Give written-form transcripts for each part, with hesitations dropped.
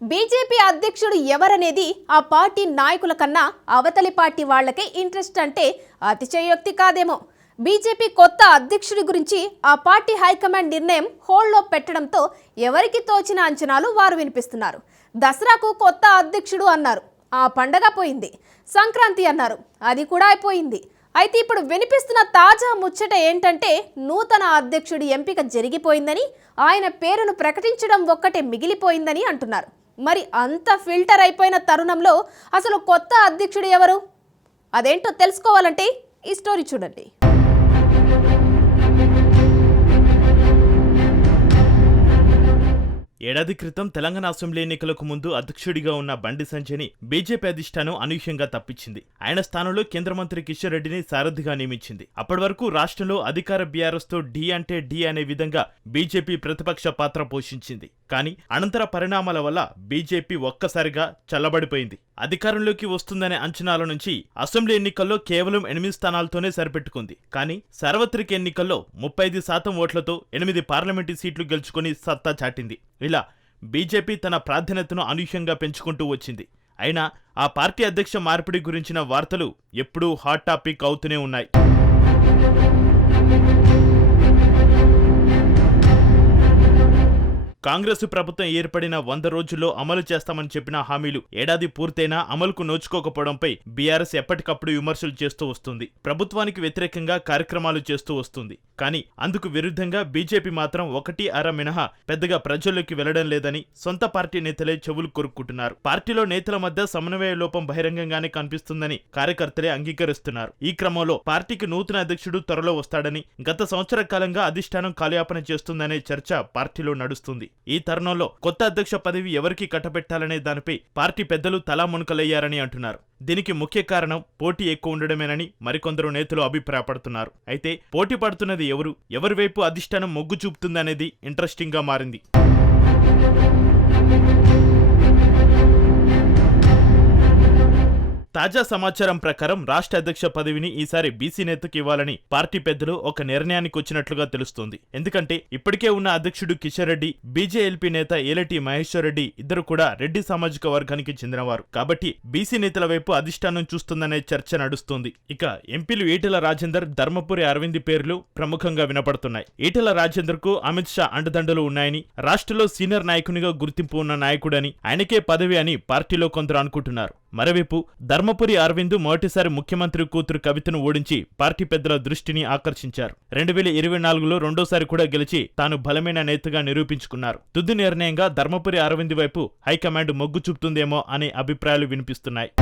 BJP అధ్యక్షుడు ఎవరనేది ఆ పార్టీ నాయకుల కన్నా అవతలి పార్టీ వాళ్లకే ఇంట్రెస్ట్ అంటే అతిశయోక్తి కాదేమో. బీజేపీ కొత్త అధ్యక్షుడి గురించి ఆ పార్టీ హైకమాండ్ నిర్ణయం హోల్డ్లో పెట్టడంతో ఎవరికి తోచిన అంచనాలు వారు వినిపిస్తున్నారు. దసరాకు కొత్త అధ్యక్షుడు అన్నారు, ఆ పండగ పోయింది. సంక్రాంతి అన్నారు, అది కూడా అయిపోయింది. అయితే ఇప్పుడు వినిపిస్తున్న తాజా ముచ్చట ఏంటంటే నూతన అధ్యక్షుడి ఎంపిక జరిగిపోయిందని, ఆయన పేరును ప్రకటించడం ఒక్కటే మిగిలిపోయిందని అంటున్నారు. మరి అంత ఫిల్టర్ అయిపోయిన తరుణంలో అసలు కొత్త అధ్యక్షుడు ఎవరు? అదేంటో తెలుసుకోవాలంటే ఈ స్టోరీ చూడండి. ఏడాది క్రితం తెలంగాణ అసెంబ్లీ ఎన్నికలకు ముందు అధ్యక్షుడిగా ఉన్న బండి సంజయ్ని బీజేపీ అధిష్టానం అనూహ్యంగా తప్పించింది. ఆయన స్థానంలో కేంద్ర మంత్రి కిషన్ రెడ్డిని సారథిగా నియమించింది. అప్పటి వరకు రాష్ట్రంలో అధికార బీఆర్ఎస్ తో ఢీ అంటే ఢీ అనే విధంగా బీజేపీ ప్రతిపక్ష పాత్ర పోషించింది. కానీ అనంతర పరిణామాల వల్ల బీజేపీ ఒక్కసారిగా చల్లబడిపోయింది. అధికారంలోకి వస్తుందనే అంచనాల నుంచి అసెంబ్లీ ఎన్నికల్లో కేవలం 8 స్థానాలతోనే సరిపెట్టుకుంది. కానీ సార్వత్రిక ఎన్నికల్లో 35% ఓట్లతో 8 పార్లమెంటు సీట్లు గెలుచుకుని సత్తా చాటింది. ఇలా బీజేపీ తన ప్రాధాన్యతను అనూహ్యంగా పెంచుకుంటూ వచ్చింది. అయినా ఆ పార్టీ అధ్యక్ష మార్పిడి గురించిన వార్తలు ఎప్పుడూ హాట్ టాపిక్ అవుతూనే ఉన్నాయి. కాంగ్రెస్ ప్రభుత్వం ఏర్పడిన 100 రోజుల్లో అమలు చేస్తామని చెప్పిన హామీలు ఏడాది పూర్తయినా అమలుకు నోచుకోకపోవడంపై బీఆర్ఎస్ ఎప్పటికప్పుడు విమర్శలు చేస్తూ వస్తుంది. ప్రభుత్వానికి వ్యతిరేకంగా కార్యక్రమాలు చేస్తూ వస్తుంది. కానీ అందుకు విరుద్ధంగా బీజేపీ మాత్రం 1-2 మినహా పెద్దగా ప్రజల్లోకి వెళ్లడం లేదని సొంత పార్టీ నేతలే చెవులు కొరుక్కుంటున్నారు. పార్టీలో నేతల మధ్య సమన్వయ లోపం బహిరంగంగానే కనిపిస్తుందని కార్యకర్తలే అంగీకరిస్తున్నారు. ఈ క్రమంలో పార్టీకి నూతన అధ్యక్షుడు త్వరలో వస్తాడని, గత సంవత్సర కాలంగా అధిష్టానం కాలయాపన చేస్తుందనే చర్చ పార్టీలో నడుస్తుంది. ఈ తరుణంలో కొత్త అధ్యక్ష పదవి ఎవరికి కట్టబెట్టాలనే దానిపై పార్టీ పెద్దలు తలా మునకలయ్యారని అంటున్నారు. దీనికి ముఖ్య కారణం పోటీ ఎక్కువ ఉండడమేనని మరికొందరు నేతలు అభిప్రాయపడుతున్నారు. అయితే పోటీ పడుతున్నది ఎవరి వైపు అధిష్టానం మొగ్గు చూపుతుందనేది ఇంట్రెస్టింగ్ గా మారింది. తాజా సమాచారం ప్రకారం రాష్ట్ర అధ్యక్ష పదవిని ఈసారి బీసీ నేతకు ఇవ్వాలని పార్టీ పెద్దలు ఒక నిర్ణయానికి వచ్చినట్లుగా తెలుస్తోంది. ఎందుకంటే ఇప్పటికే ఉన్న అధ్యక్షుడు కిషన్ రెడ్డి, బీజేఎల్పీ నేత ఏలటి మహేశ్వర్ రెడ్డి ఇద్దరు కూడా రెడ్డి సామాజిక వర్గానికి చెందినవారు. కాబట్టి బీసీ నేతల వైపు అధిష్టానం చూస్తుందనే చర్చ నడుస్తోంది. ఇక ఎంపీలు ఈటెల రాజేందర్, ధర్మపురి అరవింద్ పేర్లు ప్రముఖంగా వినపడుతున్నాయి. ఈటెల రాజేందర్ కు అమిత్ షా అండదండలు ఉన్నాయని, రాష్ట్రంలో సీనియర్ నాయకునిగా గుర్తింపు ఉన్న నాయకుడని, ఆయనకే పదవి అని పార్టీలో కొందరు అనుకుంటున్నారు. మరోవైపు ధర్మపురి అరవింద్ మొదటిసారి ముఖ్యమంత్రి కూతురు కవితను ఓడించి పార్టీ పెద్దల దృష్టిని ఆకర్షించారు. 2024లో రెండోసారి కూడా గెలిచి తాను బలమైన నేతగా నిరూపించుకున్నారు. తుది నిర్ణయంగా ధర్మపురి అరవింద్ వైపు హైకమాండ్ మొగ్గు చూపుతుందేమో అనే అభిప్రాయాలు వినిపిస్తున్నాయి.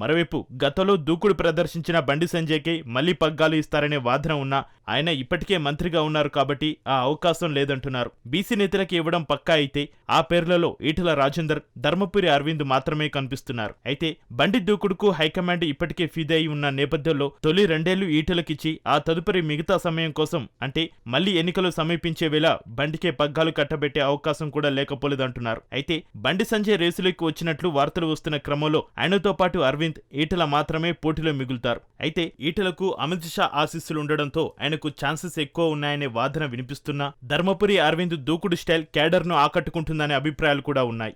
మరోవైపు గతంలో దూకుడు ప్రదర్శించిన బండి సంజయ్కి మళ్లీ పగ్గాలు ఇస్తారనే వాదన ఉన్నా ఆయన ఇప్పటికే మంత్రిగా ఉన్నారు కాబట్టి ఆ అవకాశం లేదంటున్నారు. బీసీ నేతలకు ఇవ్వడం పక్కా అయితే ఆ పేర్లలో ఈటెల రాజేందర్, ధర్మపురి అరవింద్ మాత్రమే కనిపిస్తున్నారు. అయితే బండి దూకుడుకు హైకమాండ్ ఇప్పటికే ఫిదై ఉన్న నేపథ్యంలో తొలి 2 ఏళ్లు ఈటెలకిచ్చి ఆ తదుపరి మిగతా సమయం కోసం, అంటే మళ్లీ ఎన్నికలు సమీపించే వేళ బండికే పగ్గాలు కట్టబెట్టే అవకాశం కూడా లేకపోలేదంటున్నారు. అయితే బండి సంజయ్ రేసులోకి వచ్చినట్లు వార్తలు వస్తున్న క్రమంలో ఆయనతో పాటు అరవింద్, ఈటెల మాత్రమే పోటీలో మిగులుతారు. అయితే ఈటెలకు అమిత్ షా ఆశీస్సులు ఉండడంతో ఆయనకు ఛాన్సెస్ ఎక్కువ ఉన్నాయనే వాదన వినిపిస్తున్నా ధర్మపురి అరవింద్ దూకుడు స్టైల్ క్యాడర్ ను ఆకట్టుకుంటుందనే అభిప్రాయాలు కూడా ఉన్నాయి.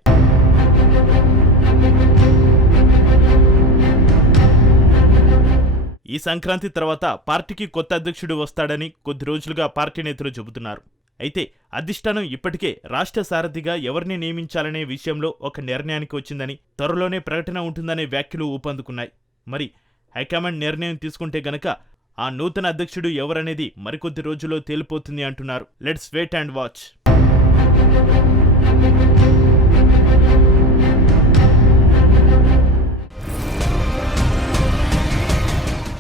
ఈ సంక్రాంతి తర్వాత పార్టీకి కొత్త అధ్యక్షుడు వస్తాడని కొద్ది రోజులుగా పార్టీ నేతలు చెబుతున్నారు. అయితే అధిష్టానం ఇప్పటికే రాష్ట్ర సారథిగా ఎవరిని నియమించాలనే విషయంలో ఒక నిర్ణయానికి వచ్చిందని, త్వరలోనే ప్రకటన ఉంటుందనే వ్యాఖ్యలు ఊపందుకున్నాయి. మరి హైకమాండ్ నిర్ణయం తీసుకుంటే గనక ఆ నూతన అధ్యక్షుడు ఎవరనేది మరికొద్ది రోజుల్లో తేలిపోతుంది అంటున్నారు. Let's wait and watch.